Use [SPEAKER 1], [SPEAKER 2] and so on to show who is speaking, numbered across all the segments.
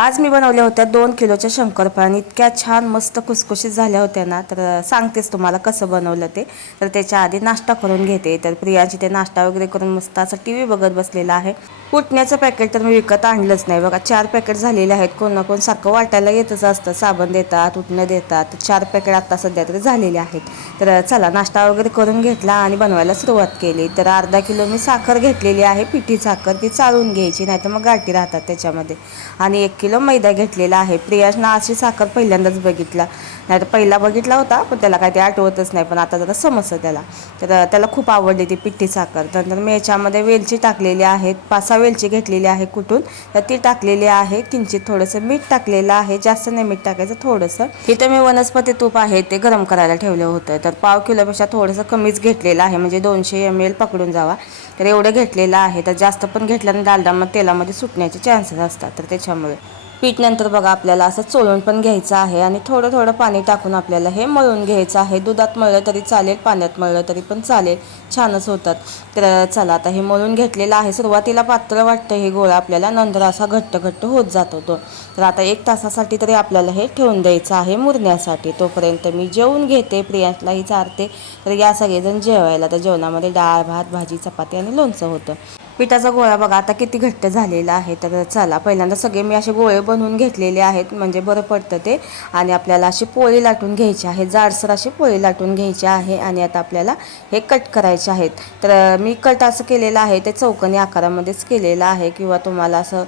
[SPEAKER 1] आज मी बनवल्या होत्या दोन किलोच्या शंकरपाळ्या. आणि इतक्या छान मस्त खुसखुशीत झाल्या होत्या ना. तर सांगतेच तुम्हाला कसं बनवलं ते. तर त्याच्या आधी नाश्ता करून घेते. तर प्रियांची ते नाश्ता वगैरे करून मस्त असं टी व्ही बघत बसलेला आहे. कुटण्याचं पॅकेट तर मी विकत आणलंच नाही. बघा चार पॅकेट झालेले आहेत. कोण ना कोण सारखं वाटायला येतच असतं. साबण देतात उठणं देतात. चार पॅकेट आत्ता सध्या तरी झालेले आहेत. तर चला नाश्ता वगैरे करून घेतला आणि बनवायला सुरुवात केली. तर अर्धा किलो मी साखर घेतलेली आहे. पिठी साखर ती चाळून घ्यायची नाही तर मग गाठी राहतात त्याच्यामध्ये. आणि एक किलो मैदा घेतलेला आहे. प्रियाशनं अशी साखर पहिल्यांदाच बघितला. नाही तर पहिला बघितला होता पण त्याला काय ते आठवतच नाही. पण आता जरा समजतं त्याला. तर त्याला खूप आवडली ती पिठी साखर. नंतर मी याच्यामध्ये वेलची टाकलेली आहे. पाच सहा वेलची घेतलेली आहे कुठून? तर ती टाकलेली आहे. किंचित थोडंसं मीठ टाकलेलं आहे. जास्त नाही मीठ टाकायचं थोडंसं. इथं मी वनस्पती तूप आहे ते गरम करायला ठेवलं होतं. तर पाव किलोपेक्षा थोडंसं कमीच घेतलेलं आहे. म्हणजे दोनशे एम एल पकडून जावा. तर एवढं घेतलेलं आहे. तर जास्त पण घेतल्यानं डालडा मग तेलामध्ये सुटण्याचे चान्सेस असतात. तर त्याच्यामुळे. पीठ नंतर बघा आपल्याला असं चोळून पण घ्यायचं आहे आणि थोडं थोडं पाणी टाकून आपल्याला हे मळून घ्यायचं आहे. दुधात मळलं तरी चालेल पाण्यात मळलं तरी पण चालेल. छानच होतात. तर चला आता हे मळून घेतलेलं आहे. सुरुवातीला पात्र वाटतं हे गोळा आपल्याला नंतर असा घट्ट घट्ट होत जातो तो. तर आता एक तासासाठी तरी आपल्याला हे ठेवून द्यायचं आहे मुरण्यासाठी. तोपर्यंत मी जेवून घेते प्रियांशलाही चारते. तर या सगळेजण जेवायला. तर जेवणामध्ये डाळ भात भाजी चपाती आणि लोणचं होतं. पिठाचा गोळा बघा आता किती घट्ट झालेला आहे. तर चला पहिल्यांदा सगळे मी असे गोळे बनवून घेतलेले आहेत म्हणजे बरं पडतं ते. आणि आपल्याला अशी पोळी लाटून घ्यायची आहे जाडसर अशी पोळी लाटून घ्यायची आहे. आणि आता आपल्याला हे कट करायचे आहेत. तर मी कट असं केलेलं आहे ते चौकोनी आकारामध्येच केलेलं आहे. किंवा तुम्हाला असं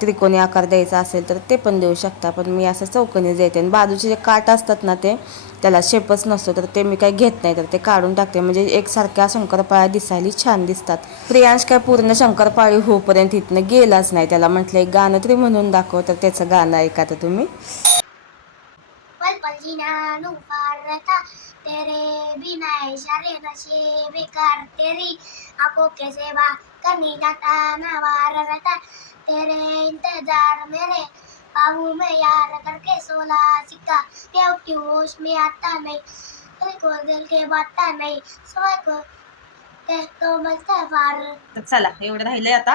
[SPEAKER 1] त्रिकोणी आकार द्यायचा असेल तर ते पण देऊ शकता. पण मी असं चौकोनी देते. आणि बाजूचे जे काट असतात ना ते त्याला शेपच नसतो तर ते मी काही घेत नाही. तर ते काढून टाकते. म्हणजे एकसारख्या शंकरपाळ्या दिसायला छान दिसतात. प्रियांश काय पूर्ण शंकरपाळी होईपर्यंत इथनं गेलाच नाही. त्याला म्हटलं एक गाणं तरी म्हणून दाखव तर त्याचं गाणं ऐका तर तुम्ही.
[SPEAKER 2] पल पल तेरे बिना इशारे नशे बेकार तेरी आंखों के सेवा करनी जाता ना वार रहता तेरे इंतजार मेरे बाबू में यार करके सोला सिक्का देव की होश में आता नहीं दिल को दिल के बाता नहीं सुबह को
[SPEAKER 1] तर चला एवढं राहिलंय आता.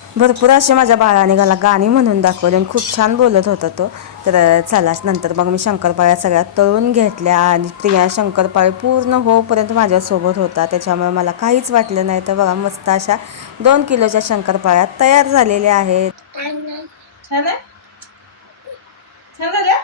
[SPEAKER 1] भरपूर असे माझ्या बाळाने मला गाणी म्हणून दाखवले आणि खूप छान बोलत होता तो. तर चला नंतर मग मी शंकरपाळ्या सगळ्या तळून घेतल्या आणि प्रिया शंकरपाळी पूर्ण होईपर्यंत माझ्यासोबत होता. त्याच्यामुळे मला काहीच वाटलं नाही. तर बघा मस्त अशा दोन किलोच्या शंकरपाळ्या तयार झालेल्या आहेत. छान आहे? छान झाल्या?